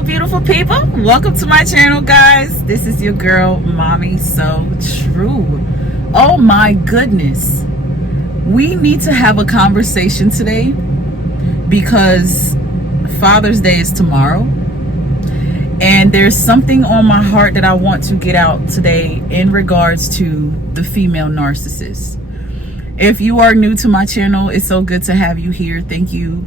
Hello, beautiful people. Welcome to my channel, guys. This is your girl, Mommy So True. Oh my goodness. We need to have a conversation today because Father's Day is tomorrow. And there's something on my heart that I want to get out today in regards to the female narcissist. If you are new to my channel, it's so good to have you here. Thank you.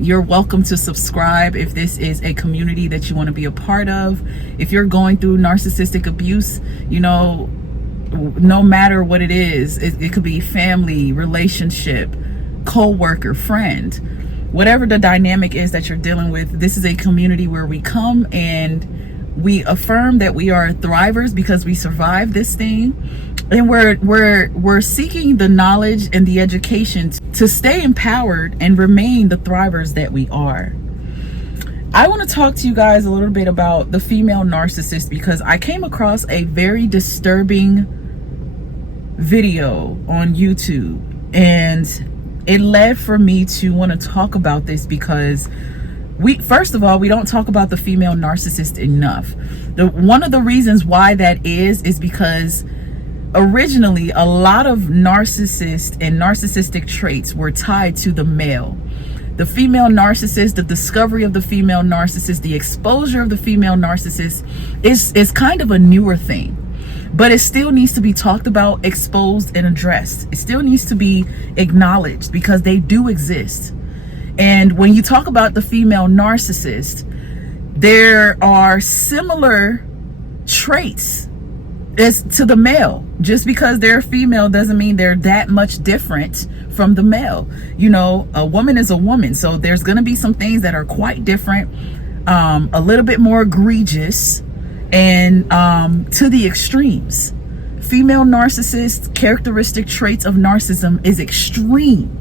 You're welcome to subscribe if this is a community that you want to be a part of. If you're going through narcissistic abuse, you know, no matter what it is, it could be family, relationship, co-worker, friend, whatever the dynamic is that you're dealing with. This is a community where we come and we affirm that we are thrivers because we survived this thing. And we're seeking the knowledge and the education to stay empowered and remain the thrivers that we are. I want to talk to you guys a little bit about the female narcissist because I came across a very disturbing video on YouTube, and it led for me to want to talk about this because first of all, we don't talk about the female narcissist enough. One of the reasons why that is because originally, a lot of narcissist and narcissistic traits were tied to the male. The female narcissist, the discovery of the female narcissist, the exposure of the female narcissist is kind of a newer thing. But it still needs to be talked about, exposed, and addressed. It still needs to be acknowledged because they do exist. And when you talk about the female narcissist, there are similar traits as to the male. Just because they're female doesn't mean they're that much different from the male. You know, a woman is a woman, so there's going to be some things that are quite different, a little bit more egregious, and to the extremes. Female narcissist characteristic traits of narcissism is extreme.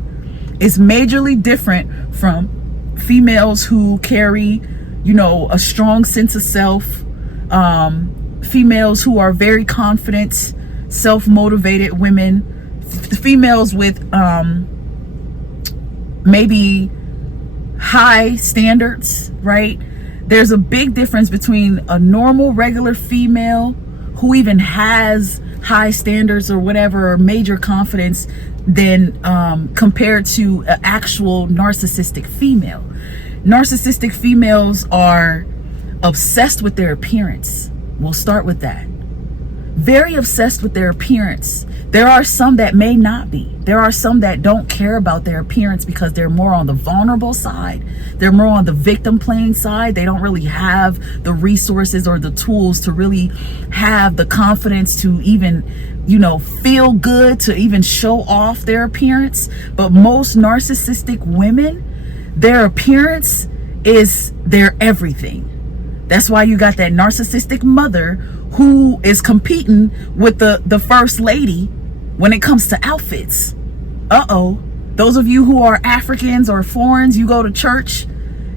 It's majorly different from females who carry, you know, a strong sense of self, females who are very confident, self-motivated women, females with maybe high standards, right? There's a big difference between a normal, regular female who even has high standards or whatever, or major confidence, than compared to an actual narcissistic female. Narcissistic females are obsessed with their appearance. We'll start with that. Very obsessed with their appearance. There are some that may not be. There are some that don't care about their appearance because they're more on the vulnerable side. They're more on the victim playing side. They don't really have the resources or the tools to really have the confidence to even, you know, feel good, to even show off their appearance. But most narcissistic women, their appearance is their everything. That's why you got that narcissistic mother who is competing with the first lady when it comes to outfits. Those of you who are Africans or foreigners, you go to church,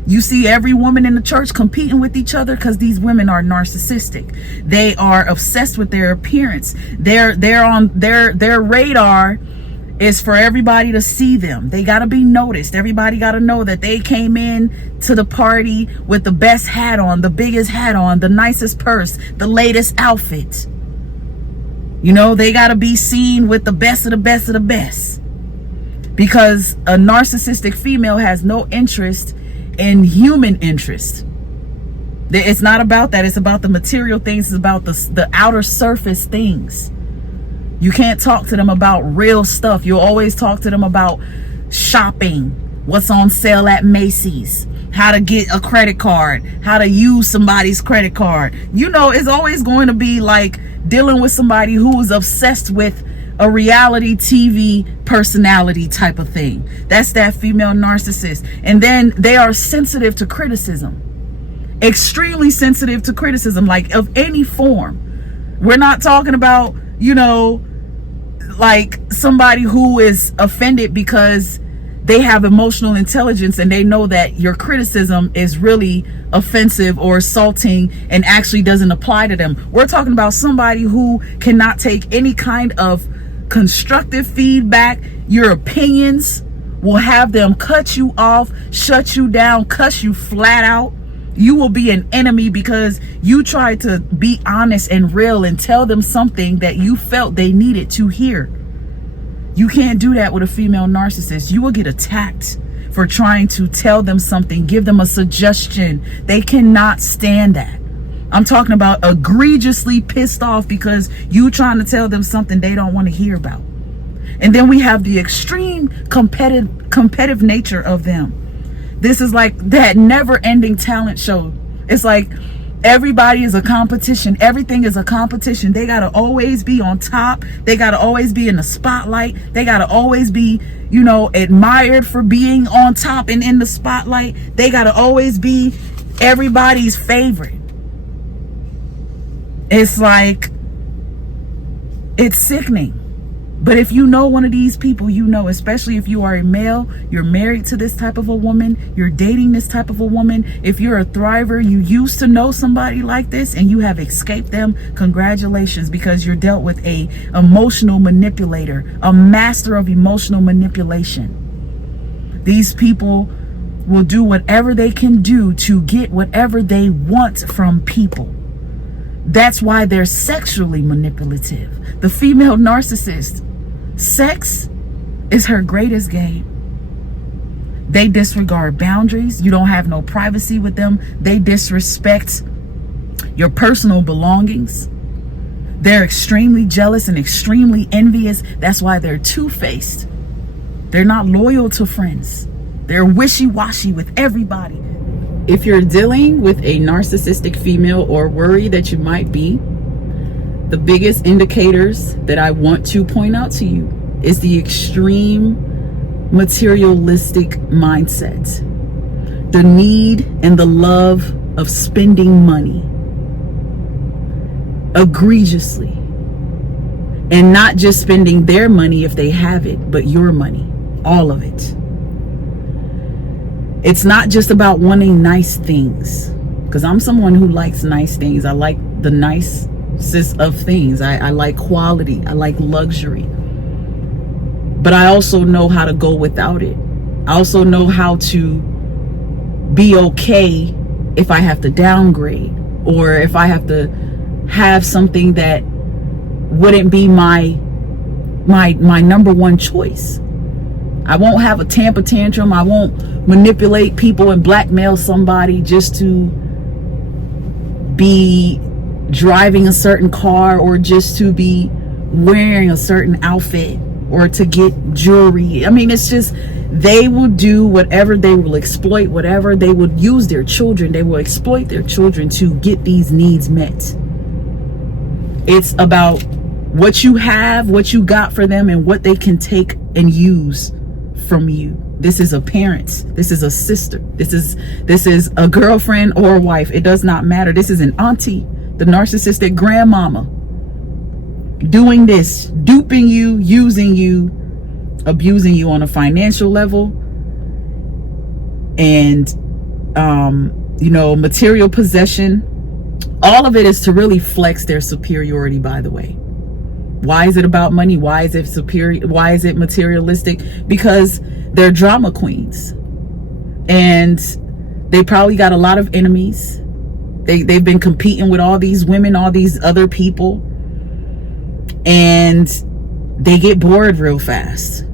you see every woman in the church competing with each other because these women are narcissistic. They are obsessed with their appearance. They're on their radar is for everybody to see them. They got to be noticed. Everybody got to know that they came in to the party with the best hat on, the biggest hat on, the nicest purse, the latest outfit. You know, they got to be seen with the best of the best of the best. Because a narcissistic female has no interest in human interest. It's not about that. It's about the material things. It's about the outer surface things. You can't talk to them about real stuff. You always talk to them about shopping, what's on sale at Macy's, how to get a credit card, how to use somebody's credit card. You know, it's always going to be like dealing with somebody who is obsessed with a reality TV personality type of thing. That's that female narcissist. And then they are sensitive to criticism, extremely sensitive to criticism, like of any form. We're not talking about, you know, like somebody who is offended because they have emotional intelligence and they know that your criticism is really offensive or assaulting and actually doesn't apply to them. We're talking about somebody who cannot take any kind of constructive feedback. Your opinions will have them cut you off, shut you down, cuss you flat out. You will be an enemy because you tried to be honest and real and tell them something that you felt they needed to hear. You can't do that with a female narcissist. You will get attacked for trying to tell them something, give them a suggestion. They cannot stand that. I'm talking about egregiously pissed off because you trying to tell them something they don't want to hear about. And then we have the extreme competitive nature of them. This is like that never-ending talent show. It's like everybody is a competition. Everything is a competition. They got to always be on top. They got to always be in the spotlight. They got to always be, you know, admired for being on top and in the spotlight. They got to always be everybody's favorite. It's like, it's sickening. But if you know one of these people, you know, especially if you are a male, you're married to this type of a woman, you're dating this type of a woman. If you're a thriver, you used to know somebody like this and you have escaped them, congratulations, because you're dealt with a emotional manipulator, a master of emotional manipulation. These people will do whatever they can do to get whatever they want from people. That's why they're sexually manipulative. The female narcissist, sex is her greatest game. They disregard boundaries. You don't have no privacy with them. They disrespect your personal belongings. They're extremely jealous and extremely envious. That's why they're two-faced. They're not loyal to friends. They're wishy-washy with everybody. If you're dealing with a narcissistic female or worry that you might be, the biggest indicators that I want to point out to you is the extreme materialistic mindset, the need and the love of spending money egregiously, and not just spending their money if they have it, but your money, all of it. It's not just about wanting nice things, because I'm someone who likes nice things. I like the nicest of things. I like quality. I like luxury. But I also know how to go without it. I also know how to be okay if I have to downgrade, or if I have to have something that wouldn't be my number one choice. I won't have a temper tantrum. I won't manipulate people and blackmail somebody just to be driving a certain car, or just to be wearing a certain outfit, or to get jewelry. I mean, it's just, they will do whatever. They will exploit whatever. They would use their children. They will exploit their children to get these needs met. It's about what you have, what you got for them, and what they can take and use from you. This is a parent. This is a sister. This is a girlfriend or a wife. It does not matter. This is an auntie, the narcissistic grandmama, doing this, duping you, using you, abusing you on a financial level, and you know, material possession. All of it is to really flex their superiority, by the way. Why is it about money? Why is it superior? Why is it materialistic? Because they're drama queens, and they probably got a lot of enemies. They've been competing with all these women, all these other people, and they get bored real fast.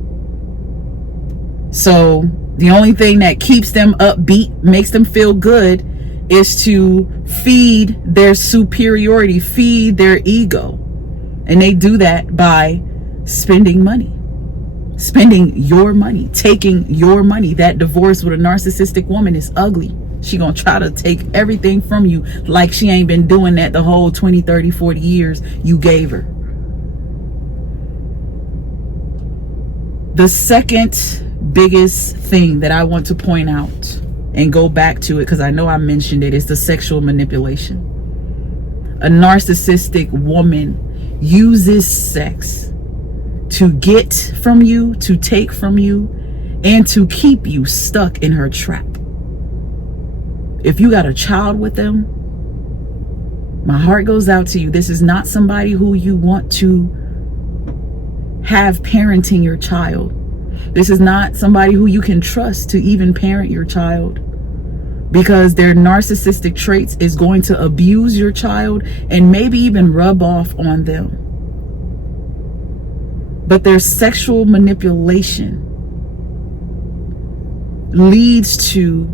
So the only thing that keeps them upbeat, makes them feel good, is to feed their superiority, feed their ego. And they do that by spending money, spending your money, taking your money. That divorce with a narcissistic woman is ugly. She gonna try to take everything from you, like she ain't been doing that the whole 20, 30, 40 years you gave her. The second biggest thing that I want to point out and go back to it, because I know I mentioned it, is the sexual manipulation. A narcissistic woman uses sex to get from you, to take from you, and to keep you stuck in her trap. If you got a child with them, my heart goes out to you. This is not somebody who you want to have parenting your child. This is not somebody who you can trust to even parent your child. because their narcissistic traits is going to abuse your child and maybe even rub off on them. But their sexual manipulation leads to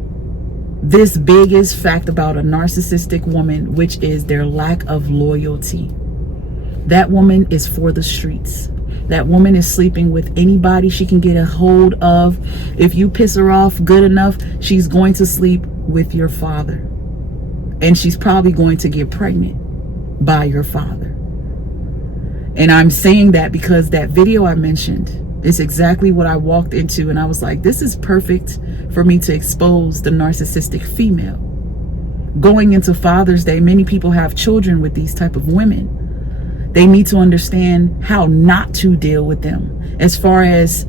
this biggest fact about a narcissistic woman, which is their lack of loyalty. That woman is for the streets. That woman is sleeping with anybody she can get a hold of. If you piss her off good enough, she's going to sleep with your father. And she's probably going to get pregnant by your father. And I'm saying that because that video I mentioned is exactly what I walked into, and I was like, this is perfect for me to expose the narcissistic female. Going into Father's Day, many people have children with these type of women. They need to understand how not to deal with them, as far as,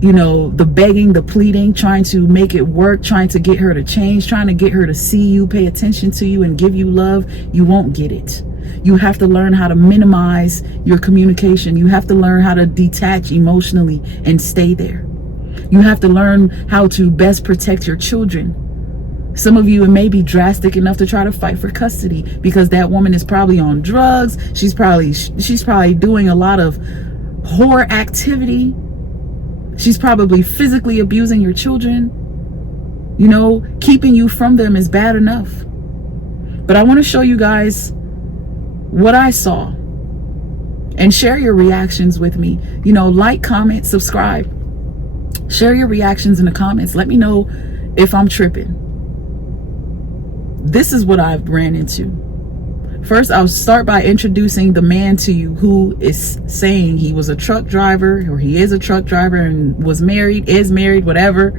you know, the begging, the pleading, trying to make it work, trying to get her to change, trying to get her to see you, pay attention to you, and give you love. You won't get it. You have to learn how to minimize your communication. You have to learn how to detach emotionally and stay there. You have to learn how to best protect your children. Some of you, it may be drastic enough to try to fight for custody because that woman is probably on drugs. She's probably doing a lot of whore activity. She's probably physically abusing your children. You know, keeping you from them is bad enough. But I want to show you guys what I saw and share your reactions with me. You know, like, comment, subscribe. Share your reactions in the comments. Let me know if I'm tripping. This is what I've ran into. First, I'll start by introducing the man to you who is saying he was a truck driver, or he is a truck driver and was married, is married, whatever,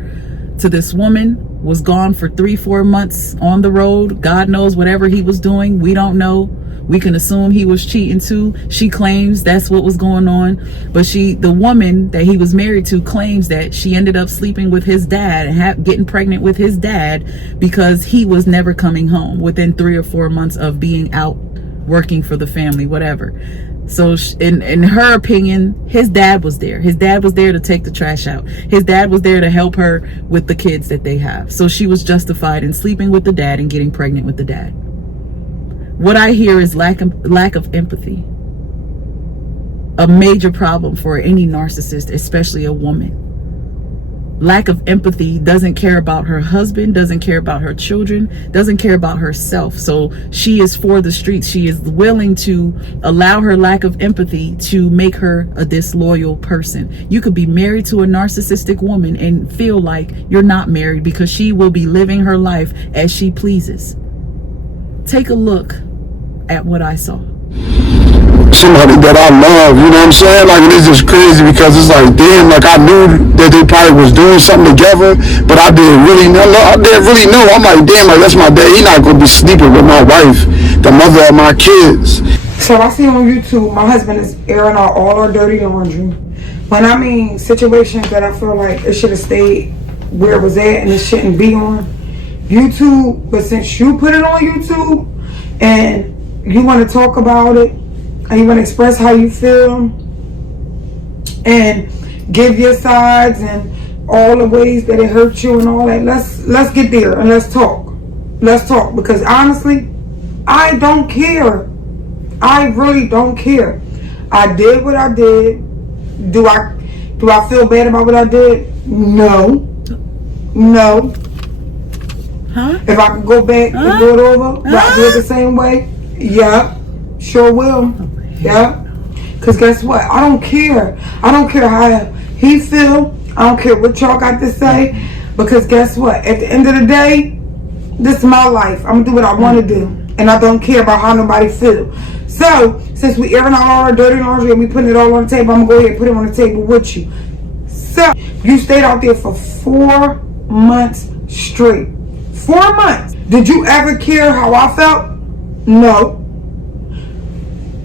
to this woman, was gone for 3-4 months on the road. God knows whatever he was doing. We don't know. We can assume he was cheating too. She claims that's what was going on. But the woman that he was married to, claims that she ended up sleeping with his dad and getting pregnant with his dad because he was never coming home within 3 or 4 months of being out working for the family, whatever. So in her opinion, his dad was there. His dad was there to take the trash out. His dad was there to help her with the kids that they have. So she was justified in sleeping with the dad and getting pregnant with the dad. What I hear is lack of empathy. A major problem for any narcissist, especially a woman. Lack of empathy, doesn't care about her husband, doesn't care about her children, doesn't care about herself. So she is for the streets. She is willing to allow her lack of empathy to make her a disloyal person. You could be married to a narcissistic woman and feel like you're not married because she will be living her life as she pleases. Take a look at what I saw. Somebody that I love, you know what I'm saying? Like, it is just crazy because it's like, damn, like I knew that they probably was doing something together, but I didn't really know. I'm like, damn, like that's my dad. He not gonna be sleeping with my wife, the mother of my kids. So I see on YouTube, my husband is airing out all our dirty laundry. When I mean situations that I feel like it should have stayed where it was at and it shouldn't be on YouTube, but since you put it on YouTube and you want to talk about it and you want to express how you feel and give your sides and all the ways that it hurt you and all that, let's get there and let's talk because honestly, I don't care. I really don't care. I did what I did. Do I feel bad about what I did? No. If I could go back and do it over, would I do it the same way? Yeah, sure will. Yeah, because guess what? I don't care. I don't care how he feel. I don't care what y'all got to say. Because guess what? At the end of the day, this is my life. I'm going to do what I want to do. And I don't care about how nobody feel. So, since we airing out all our dirty laundry and we putting it all on the table, I'm going to go ahead and put it on the table with you. So, you stayed out there for 4 months straight. 4 months. Did you ever care how I felt? No.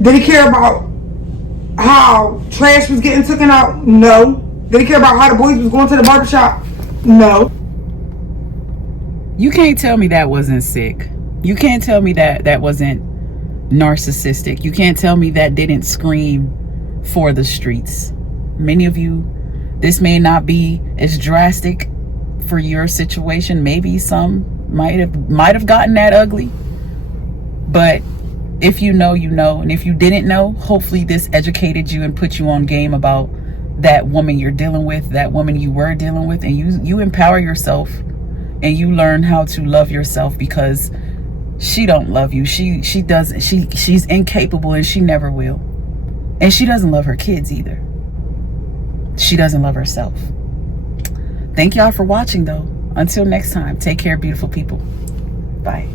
Did he care about how trash was getting taken out? No. Did he care about how the boys was going to the barbershop? No. You can't tell me that wasn't sick. You can't tell me that wasn't narcissistic. You can't tell me that didn't scream for the streets. Many of you, this may not be as drastic for your situation. Maybe some might have gotten that ugly, but if you know, you know. And if you didn't know, hopefully this educated you and put you on game about that woman you're dealing with, that woman you were dealing with, and you empower yourself and you learn how to love yourself, because she don't love you. She's incapable, and she never will. And she doesn't love her kids either. She doesn't love herself. Thank y'all for watching though. Until next time, take care, beautiful people. Bye.